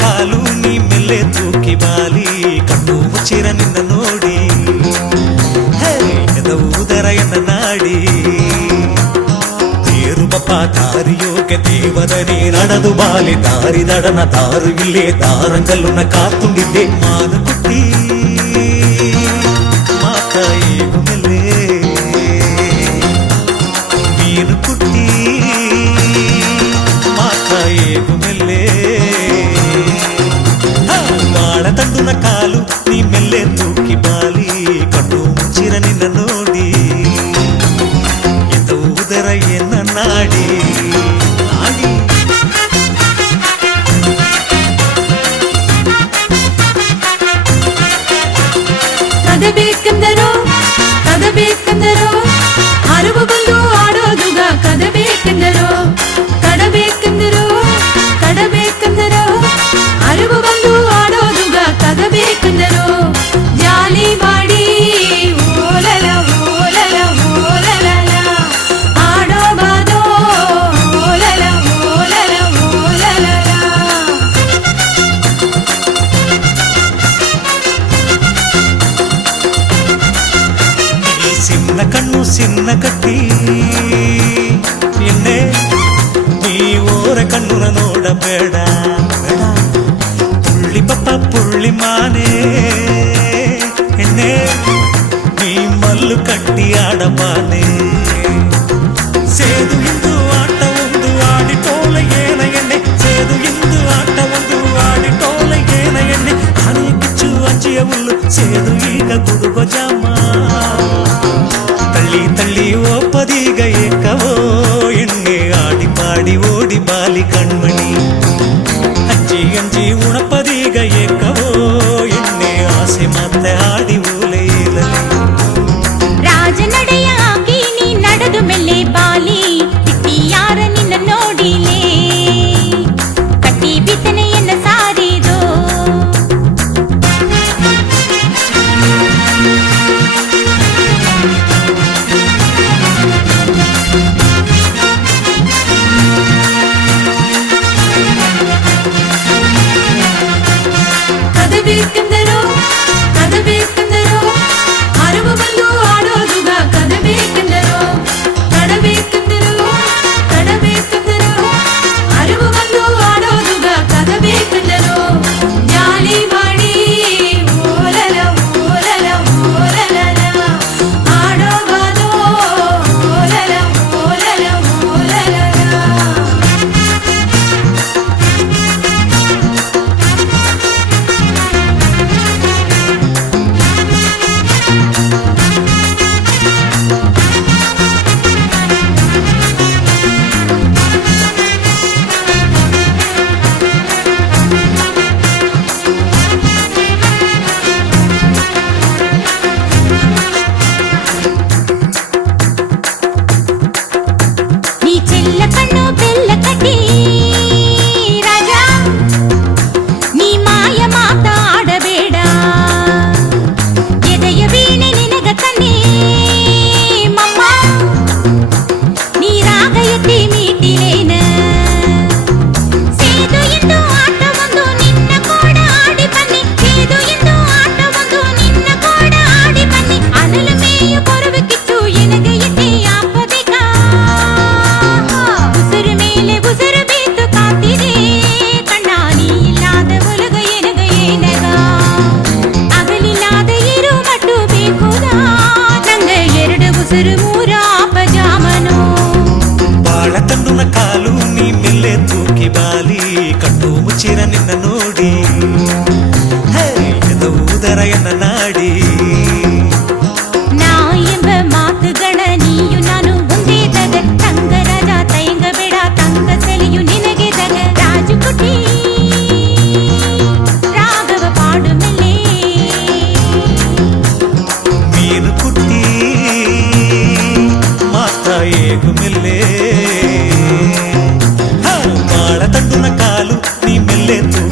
ಕಾಲು ನೀ ಮೆಲ್ಲೆ ತೂಕಿ ಬಾಲಿ ಕಣ್ಣು ಮುಚ್ಚಿರ ನಿನ್ನ ನೋಡಿ ಉದರ ಎನ್ನ ನಾಡಿ ತೇರು ಬಪ್ಪ ದಾರಿಯೋಕೆ ದೇವದ ನೀ ನಡೆದು ಬಾಲಿ ದಾರಿ ದಡನ ದಾರು ಇಲ್ಲೇ ದಾರಂಗಲ್ಲುನ ಕಾತುಂಡಿದ್ದೆ ಮಾನು ಕುಟ್ಟಿ ಮಾತಾಯಿ ಮೆಲ್ಲೆ ಮೀನು ಕುಟ್ಟಿ ಮಾತಾಯಿ ಮೆಲ್ಲೆ ತಂಡುನ ಕಾಲು ನೀ ಮೆಲ್ಲೆ ತೂಕಿ ಬಾಲಿ ಕಣ್ಣು ಮುಚ್ಚಿರ ನಿನ್ನ ನೋಡಿ ಎದ್ದು ಉದರ ಎನ್ನ ನಾಡಿ ನಾಡಿ ಕದಬೇಕೆಂದರೋ ಕದಬೇಕೆಂದರೋ ಹರವು ಬಂದು ಆಡೋದುಗ ಕದಬೇಕೆಂದರೋ ಕಡಬೇಕೆಂದರೋ ಕಡಬೇಕೆಂದರೋ ಹರವು ಬಂದು ಆಡೋದುಗ ಕದಬೇಕೆಂದರೋ ಜಾಲಿ ಮಾಡಿ ಓಲಲ ಓಲಲ ಓಲಲ ಆಡೋ ಬಾದೋ ಓಲಲ ಓಲಲ ಓಲಲ ಸಿನ್ನ ಕಣ್ಣು ಸಿನ್ನ ಕಟ್ಟಿ ಎನ್ನೆ ನೀ ಓರ ಕಣ್ಣುನ ನೋಡಬೇಡ ಪುಳ್ಳಿ ಪಪ್ಪ ಪುಳ್ಳಿ ಮಾನೆ ಎಣ್ಣೆ ನೀ ಮಲ್ಲು ಕಟ್ಟಿ ಆಡಬಾನೆ ಸೇದು ಇಂದು ಆಟ ಒಂದು ಆಡಿ ಟೋಲ ಏನ ಎಣ್ಣೆ ಸೇದು ಇಂದು ಆಟ ಒಂದು ಆಡಿ ಟೋಲ ಏನ ಎಣ್ಣೆ ಹನಿ ಕಿಚ್ಚು ಅಜ್ಜಿಯ ಹುಲ್ಲು ಸೇದು ಈಗ ಕುದುಗೋ ಜಾಮ ತಳ್ಳಿ ತಳ್ಳಿ ಒಪ್ಪದೀಗ ಏಕವೋ ಎಣ್ಣೆ ಆಡಿ ಪಾಡಿ ಓಡಿ ಬಾಲಿ ಕಣ್ಮಣಿ ಅಂಜಿ ಅಂಜಿ ಉಣಪದೀಗ ಏಕವೋ ಎಣ್ಣೆ ಆಸೆ ಮತ್ತೆ ಆಡಿ ಓಲೇಲಲಿ ರಾಜನಡೆಯ ಹಾಕಿ ನೀ ನಡೆದು ಮೆಲ್ಲೆ ಬಾಲಿ ಬಿಟ್ಟಿ ಯಾರ ನಿನ್ನ ನೋಡಿಲೇ ಕಟ್ಟಿ ಬಿತ್ತನೆಯನ್ನ ಸಾರಿದೋ ಕದಬೇಕೆಂದರೋ ಕದಬೇಕೆಂದರೋ ಹರವು ಬಂದು ಆಡೋದುಗ ಕದಬೇಕೆಂದರೋ ಕಡಬೇಕೆಂದರೋ ಕಡಬೇಕೆಂದರೋ ಹರವು ಬಂದು ಆಡೋದುಗ ಕದಬೇಕೆಂದರೋ ಜಾಲಿ ಮಾಡಿ ಓಲಲ ಓಲಲ ಓಲಲ ಆಡೋ ಬಾದೋ ಓಲಲ ಓಲಲ ಓಲಲ ತಂಡುನ ಕಾಲು ನೀ ಮೆಲ್ಲೆ ತೂರು